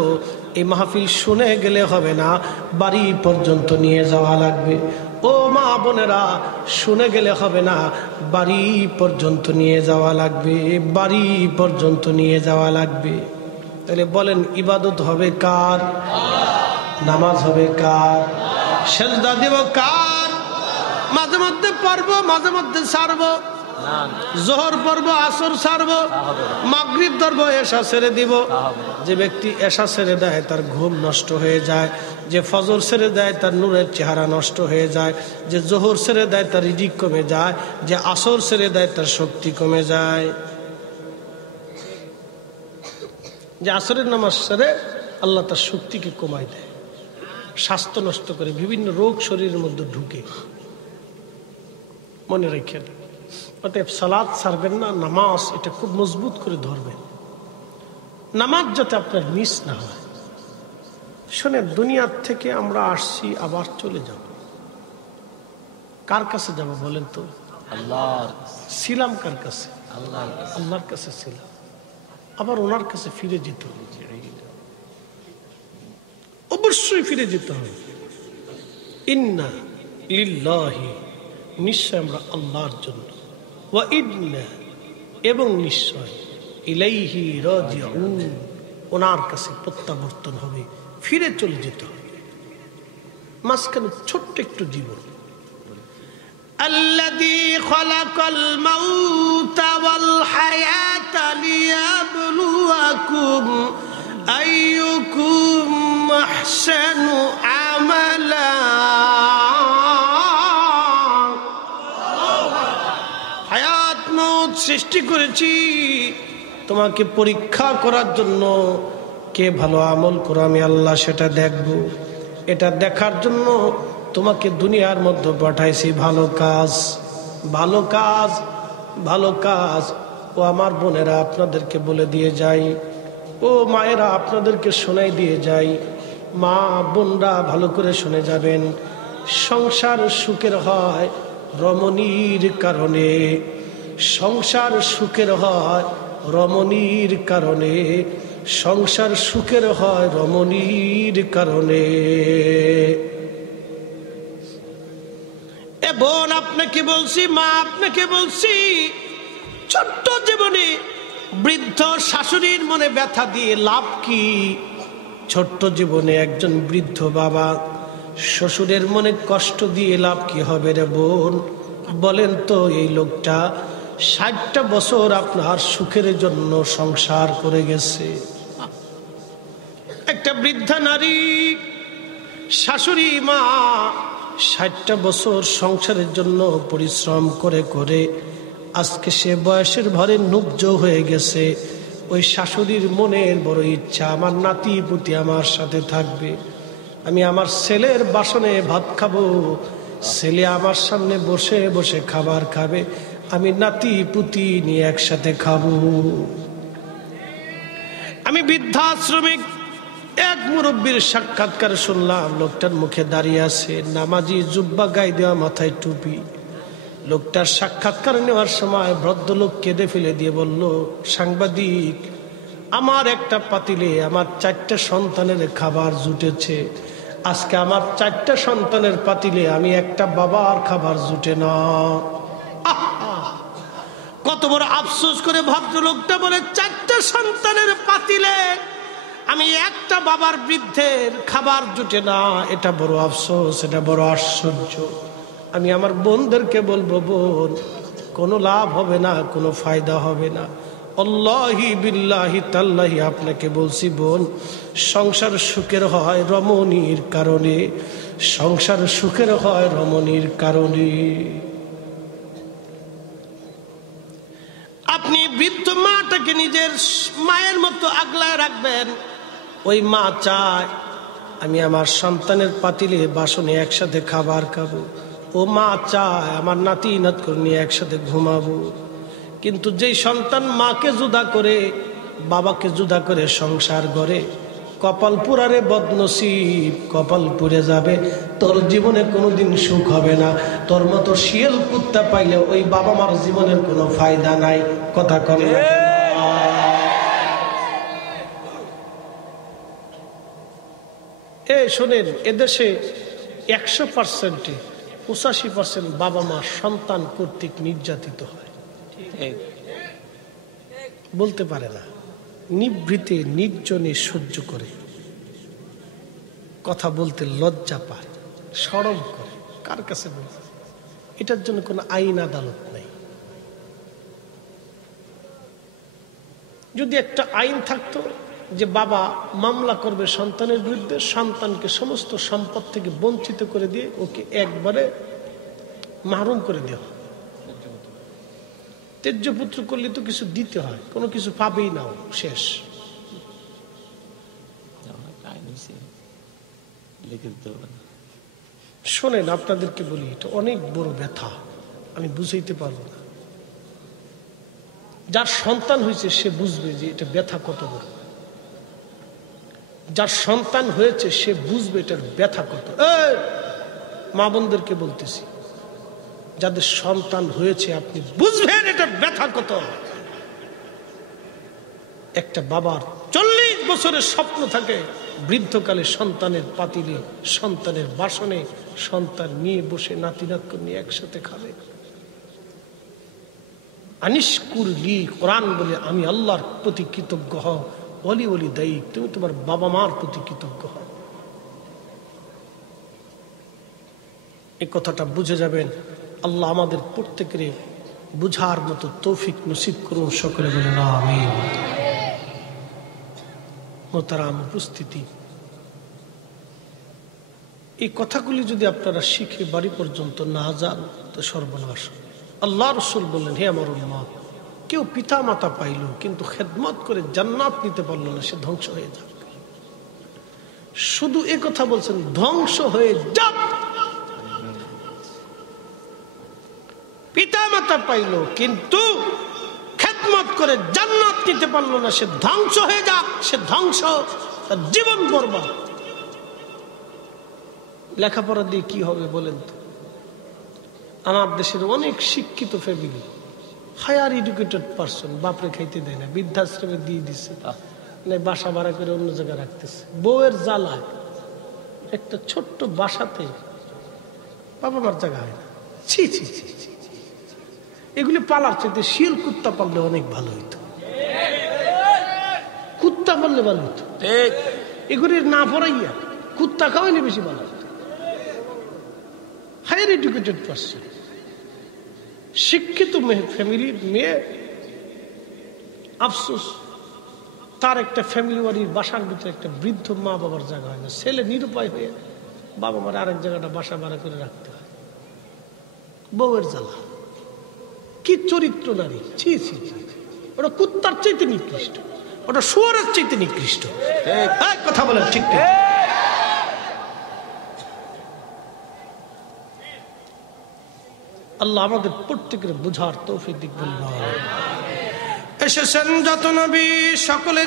এই মাহফিল শুনে গেলে হবে না, বাড়ি পর্যন্ত নিয়ে যাওয়া লাগবে। ও মা বোনেরা, শুনে গেলে হবে না, বাড়ি পর্যন্ত নিয়ে যাওয়া লাগবে, বাড়ি পর্যন্ত নিয়ে যাওয়া লাগবে। তাহলে বলেন, ইবাদত হবে কার? নামাজ হবে কার? সেজদা দিব কার? মাঝে মধ্যে পড়বো, মাঝে মধ্যে ছাড়বো, জোহর পড়বো, আসর ছাড়বো, মাগরিব ধরবো, এশা ছেড়ে দিব। যে ব্যক্তি এশা ছেড়ে দেয় তার ঘুম নষ্ট হয়ে যায়, যে ফজর ছেড়ে দেয় তার নূরের চেহারা নষ্ট হয়ে যায়, যে জোহর ছেড়ে দেয় তার রিজিক কমে যায়, যে আসর ছেড়ে দেয় তার শক্তি কমে যায়। যে আসরের নামাজ ছেড়ে আল্লাহ তার শক্তিকে কমায় দেয়, স্বাস্থ্য নষ্ট করে, বিভিন্ন রোগ শরীরের মধ্যে ঢুকে। মনে রাখেন, অতএব সালাত ছাড়বেন না, নামাজ এটা খুব মজবুত করে ধরবেন, নামাজ যাতে আপনার মিস না হয়। শোনেন, দুনিয়ার থেকে আমরা আসছি, আবার চলে যাব। কার কাছে যাব বলেন তো? আল্লাহর। ছিলাম কার কাছে? আল্লাহর কাছে ছিলাম, আবার ওনার কাছে ফিরে যেতে হবে। অবশ্যই ফিরে যেতে হবে। ইন্না লিল্লাহি, নিশ্চয় আমরা আল্লাহর জন্য, ওয়া ইন্না, এবং নিশ্চয়, ইলাইহি রাজিউন, ওনার কাছে প্রত্যাবর্তন হবে, ফিরে চলে যেতে হবে। মাঝখানে ছোট্ট একটু জীবন। الذي خلق الموت والحياة ليبلوكم أيكم أحسن عملا। হায়াত মউত সৃষ্টি করেছি তোমাকে পরীক্ষা করার জন্য, কে ভালো আমল করো আমি আল্লাহ সেটা দেখব। এটা দেখার জন্য তোমাকে দুনিয়ার মধ্যে পাঠাইছি। ভালো কাজ, ভালো কাজ, ভালো কাজ। ও আমার বোনেরা, আপনাদেরকে বলে দিয়ে যাই, ও মায়েরা, আপনাদেরকে শোনাই দিয়ে যাই, মা বোনরা ভালো করে শুনে যাবেন। সংসার সুখের হয় রমণীর কারণে, সংসার সুখের হয় রমণীর কারণে, সংসার সুখের হয় রমণীর কারণে। এ বোন আপনাকে বলছি, মা আপনাকে বলছি, ছোট্ট জীবনে বৃদ্ধ শাশুড়ির মনে ব্যথা দিয়ে লাভ কি? ছোট্ট জীবনে একজন বৃদ্ধ বাবা শ্বশুরের মনে কষ্ট দিয়ে লাভ কি হবে রে বোন? বলেন তো, এই লোকটা 60টা বছর আপনার সুখের জন্য সংসার করে গেছে। একটা বৃদ্ধা নারী শাশুড়ি মা 60টা বছর সংসারের জন্য পরিশ্রম করে করে আজকে সে বয়সের ভরে নুব্জ হয়ে গেছে। ওই শাশুড়ির মনের বড় ইচ্ছা, আমার নাতি পুতি আমার সাথে থাকবে, আমি আমার ছেলের বাসনে ভাত খাবো, ছেলে আমার সামনে বসে বসে খাবার খাবে, আমি নাতি পুতি নিয়ে একসাথে খাবো। আমি বৃদ্ধাশ্রমে এক মুরব্বীর সাক্ষাৎকার শুনলাম। লোকটার মুখে দাঁড়িয়ে আছে, নামাজি, জুব্বা গায়ে দেওয়া, মাথায় টুপি। লোকটার সাক্ষাৎকার নেওয়ার সময় ভদ্রলোক কেঁদে ফেলে দিয়ে বলল, সাংবাদিক, আমার একটা পাতিলে আমার 4টা সন্তানের খাবার জুটেছে, আজকে আমার 4টা সন্তানের পাতিলে আমি একটা বাবার খাবার জুটে না। কত বড় আফসোস করে ভদ্রলোকটা বলে, 4টা সন্তানের পাতিলে আমি একটা বাবার বৃদ্ধের খাবার জুটে না, এটা বড় আফসোস, এটা বড় আশ্চর্য। আমি আমার বোনদেরকে বলবো, বোন, কোনো লাভ হবে না, কোনো ফায়দা হবে না। আল্লাহি বিল্লাহি তাল্লাহি আপনাকে বলছি বোন, সংসার সুখের হয় রমণীর কারণে, সংসার সুখের হয় রমণীর কারণে। আপনি বৃদ্ধ মাটাকে নিজের মায়ের মতো আগলায় রাখবেন। ওই মা চায় আমি আমার সন্তানের পাতিলে বাসনে একসাথে খাবার খাবো, ও মা চায় আমার নাতি নাত করে নিয়ে একসাথে ঘুমাবো। কিন্তু যেই সন্তান মাকে জুদা করে, বাবাকে জুদা করে সংসার গড়ে, কপাল পুরারে বদনসিব, কপাল পুড়ে যাবে, তোর জীবনে কোনোদিন সুখ হবে না। তোর মতো শিয়াল কুত্তা পাইলে ওই বাবা মার জীবনের কোনো ফায়দা নাই। কথা কম। শোনেন, এদেশে 100%-এ 85% বাবা মা সন্তান কর্তৃক নির্যাতিত হয়, বলতে পারে না, নিভৃতে নির্জনে সহ্য করে, কথা বলতে লজ্জা পায়, শরম করে, কার কাছে বলবে? এটার জন্য কোনো আইন আদালত নেই। যদি একটা আইন থাকতো যে বাবা মামলা করবে সন্তানের বিরুদ্ধে, সন্তানকে সমস্ত সম্পদ থেকে বঞ্চিত করে দিয়ে ওকে একবারে মাহরুম করে দেওয়া। তেজ্যপুত্র করলে তো কিছু দিতে হয়, কোনো কিছু পাবেই না, শেষ। শোনেন, আপনাদেরকে বলি, এটা অনেক বড় ব্যথা, আমি বুঝাইতে পারবো না। যার সন্তান হয়েছে সে বুঝবে যে এটা ব্যথা কত বড়। যার সন্তান হয়েছে সে বুঝবে এটার ব্যথা কত। মা বোনদেরকে বলতেছি, যাদের সন্তান হয়েছে আপনি বুঝবেন এটা ব্যথা কত। একটা বাবার 40 বছরের স্বপ্ন থাকে বৃদ্ধকালে সন্তানের পাতিলে, সন্তানের বাসনে সন্তান নিয়ে বসে নাতি নাতক নিয়ে একসাথে খাবে। আনিশকুর লি, কোরআন বলে আমি আল্লাহর প্রতি কৃতজ্ঞ হও, ওলি ওলি দায়িক, তুমি তোমার বাবা মার প্রতি কৃতজ্ঞ হও। এই কথাটা বুঝে যাবেন। আল্লাহ আমাদের প্রত্যেকের বুঝার মতো তৌফিক নসিব করুন, সকলে বলেন আমিন। মোহতারাম উপস্থিতি, এই কথাগুলি যদি আপনারা শিখে বাড়ি পর্যন্ত না যান তো সর্বনাশ। আল্লাহ রসুল বললেন, হে আমার উম্মত, কেউ পিতা মাতা পাইল কিন্তু খেদমত করে জান্নাত নিতে পারলো না, সে ধ্বংস হয়ে যাবে। শুধু এ কথা বলছেন, ধ্বংস হয়ে যাক। পিতা মাতা পাইল কিন্তু খেদমত খেদমত করে জান্নাত নিতে পারলো না, সে ধ্বংস হয়ে যাক, সে ধ্বংস, তার জীবন বরবাদ। লেখাপড়া দিয়ে কি হবে বলেন তো? আমার দেশের অনেক শিক্ষিত ফ্যামিলি, হায়ার এডুকেটেড পার্সন, বাপরে খাইতে দেয় না, বৃদ্ধাশ্রমে দিয়ে দিছে, বাসা ভাড়া করে অন্য জায়গায় রাখতেছে। বউয়ের জ্বালায় একটা ছোট্ট বাসাতে বাবা মার জায়গা হয় না। ছি ছি ছি ছি, এগুলি পালার চাইতে শিয়াল কুত্তা পাললে অনেক ভালো হইতো। কুত্তা পাললে ভালো হইতো, এগুলি না পড়াইয়া কুত্তা খাওয়াইলে বেশি ভালো হইতো। হায়ার এডুকেটেড পার্সন, শিক্ষিত ফ্যামিলির মেয়ে, আফসোস তার একটা ফ্যামিলি বাড়ির বাসার ভিতরে একটা বৃদ্ধ মা বাবার জায়গা হয় না, ছেলে নিরুপায় হয়ে বাবা মার আরেক জায়গাটা বাসা ভাড়া করে রাখতে হয়। বউয়ের জ্বালা, কি চরিত্র নারী! ছি ছি ছি, ওটা কুত্তার চাইতে নিকৃষ্ট, ওটা শুয়োরের চাইতে নিকৃষ্ট। কথা বলেন ঠিক ঠিক। আল্লাহ আমাদের প্রত্যেকের বুঝার তৌফিক দিক বলুন। এসেছেন যত নবী সকলের